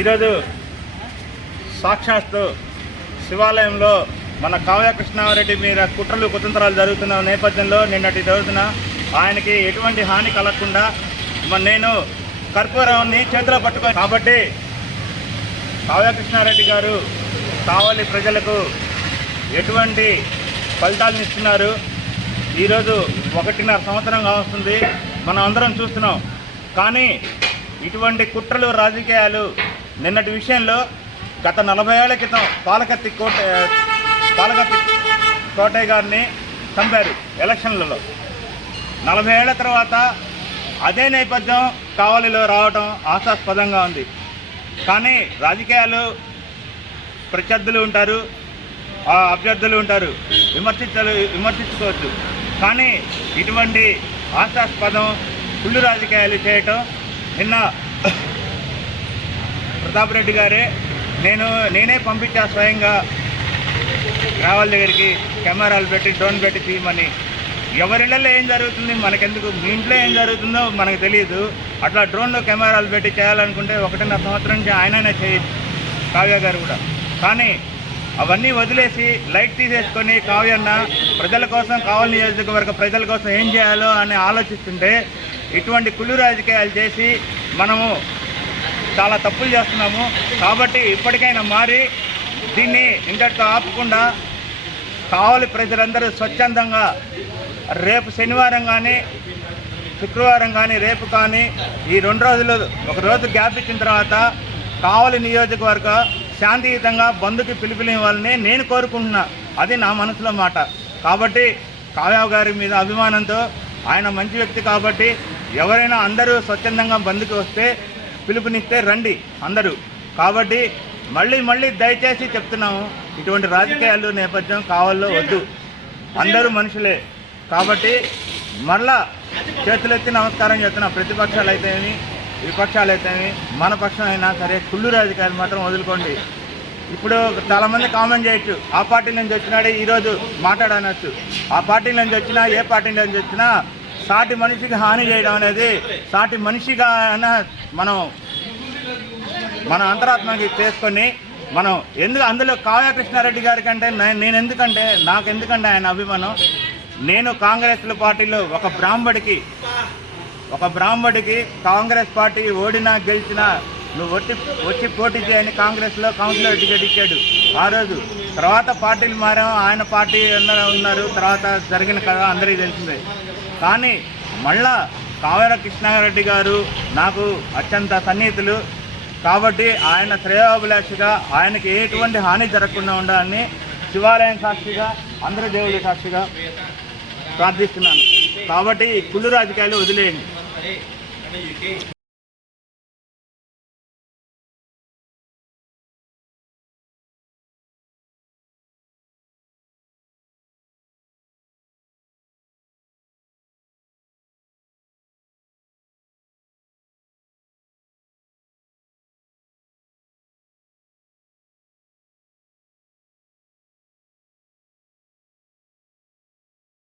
ఈరోజు సాక్షాత్తు శివాలయంలో మన కావ్య కృష్ణారెడ్డి మీద కుట్రలు కుతంత్రాలు జరుగుతున్న నేపథ్యంలో నిన్నటి రోజున ఆయనకి ఎటువంటి హాని కలగకుండా నేను కర్పూరాన్ని చేతిలో పట్టుకొని కాబట్టి కావ్య కృష్ణారెడ్డి గారు కావలి ప్రజలకు ఎటువంటి ఫలితాలను ఇస్తున్నారు. ఈరోజు 1.5 సంవత్సరంగా వస్తుంది, మనం అందరం చూస్తున్నాం. కానీ ఇటువంటి కుట్రలు రాజకీయాలు నిన్నటి విషయంలో గత 40 ఏళ్ల క్రితం పాలకత్తి కోటయ్య గారిని చంపారు ఎలక్షన్లలో. 40 ఏళ్ల తర్వాత అదే నేపథ్యం కావలిలో రావడం ఆశాస్పదంగా ఉంది. కానీ రాజకీయాలు ప్రత్యర్థులు ఉంటారు, అభ్యర్థులు ఉంటారు, విమర్శించుకోవచ్చు. కానీ ఇటువంటి ఆశాస్పదం కుళ్ళు రాజకీయాలు చేయటం నిన్న ప్రతాప్ రెడ్డి గారే నేనే పంపించా స్వయంగా రావల్ దగ్గరికి కెమెరాలు పెట్టి డ్రోన్ పెట్టి తీయమని. ఎవరిళ్ళల్లో ఏం జరుగుతుంది మనకెందుకు, మీ ఇంట్లో ఏం జరుగుతుందో మనకు తెలియదు. అట్లా డ్రోన్లో కెమెరాలు పెట్టి చేయాలనుకుంటే 1.5 సంవత్సరం నుంచి ఆయననే చేయొచ్చు, కావ్య గారు కూడా. కానీ అవన్నీ వదిలేసి లైట్ తీసేసుకొని కావ్యన్న ప్రజల కోసం, కావలి నియోజకవర్గ ప్రజల కోసం ఏం చేయాలో అని ఆలోచిస్తుంటే ఇటువంటి కుళ్ళు రాజకీయాలు చేసి మనము చాలా తప్పులు చేస్తున్నాము. కాబట్టి ఇప్పటికైనా మారి దీన్ని ఇంతటితో ఆపకుండా కావలి ప్రజలందరూ స్వచ్ఛందంగా రేపు శనివారం కానీ శుక్రవారం కానీ రేపు కానీ ఈ 2 రోజులు ఒక రోజు గ్యాప్ ఇచ్చిన తర్వాత కావలి నియోజకవర్గ శాంతియుతంగా బంధుకి పిలుపునివ్వాలని నేను కోరుకుంటున్నా. అది నా మనసులో మాట. కాబట్టి కావ్య గారి మీద అభిమానంతో, ఆయన మంచి వ్యక్తి కాబట్టి ఎవరైనా అందరూ స్వచ్ఛందంగా బంధుకి వస్తే పిలుపునిస్తే రండి అందరూ. కాబట్టి మళ్ళీ దయచేసి చెప్తున్నాము, ఇటువంటి రాజకీయాలు నేపథ్యం కావాలో వద్దు. అందరూ మనుషులే. కాబట్టి మరలా చేతులెత్తి నమస్కారం చేస్తున్నా. ప్రతిపక్షాలు అయితేమి విపక్షాలు అయితేమి మన పక్షం అయినా సరే కుళ్ళు రాజకీయాలు మాత్రం వదులుకోండి. ఇప్పుడు చాలామంది కామెంట్ చేయొచ్చు, ఆ పార్టీ నుంచి వచ్చినాడే ఈరోజు మాట్లాడనొచ్చు. ఆ పార్టీ నుంచి వచ్చినా ఏ పార్టీ నుంచి వచ్చినా సాటి మనిషికి హాని చేయడం అనేది సాటి మనిషిగా మన అంతరాత్మకి చేసుకొని మనం అందులో కావ్య కృష్ణారెడ్డి గారి కంటే నాకెందుకంటే ఆయన అభిమానం. నేను కాంగ్రెస్ పార్టీలో ఒక బ్రాహ్మడికి కాంగ్రెస్ పార్టీ ఓడినా గెలిచినా నువ్వు వచ్చి పోటీ చేయని కాంగ్రెస్లో కౌన్సిలర్ టికెట్ ఇచ్చాడు ఆ రోజు. తర్వాత పార్టీలు మారాం, ఆయన పార్టీ ఉన్నారు, తర్వాత జరిగిన కథ అందరికీ తెలిసిందే. కానీ మళ్ళా కావ్య కృష్ణారెడ్డి గారు నాకు అత్యంత సన్నిహితులు కాబట్టి ఆయన శ్రేయోభిలాషిగా ఆయనకి ఎటువంటి హాని జరగకుండా ఉండాలని శివాలయం సాక్షిగా అందరి దేవుడి సాక్షిగా ప్రార్థిస్తున్నాను. కాబట్టి కుళ్ళు రాజకీయాలు వదిలేయండి.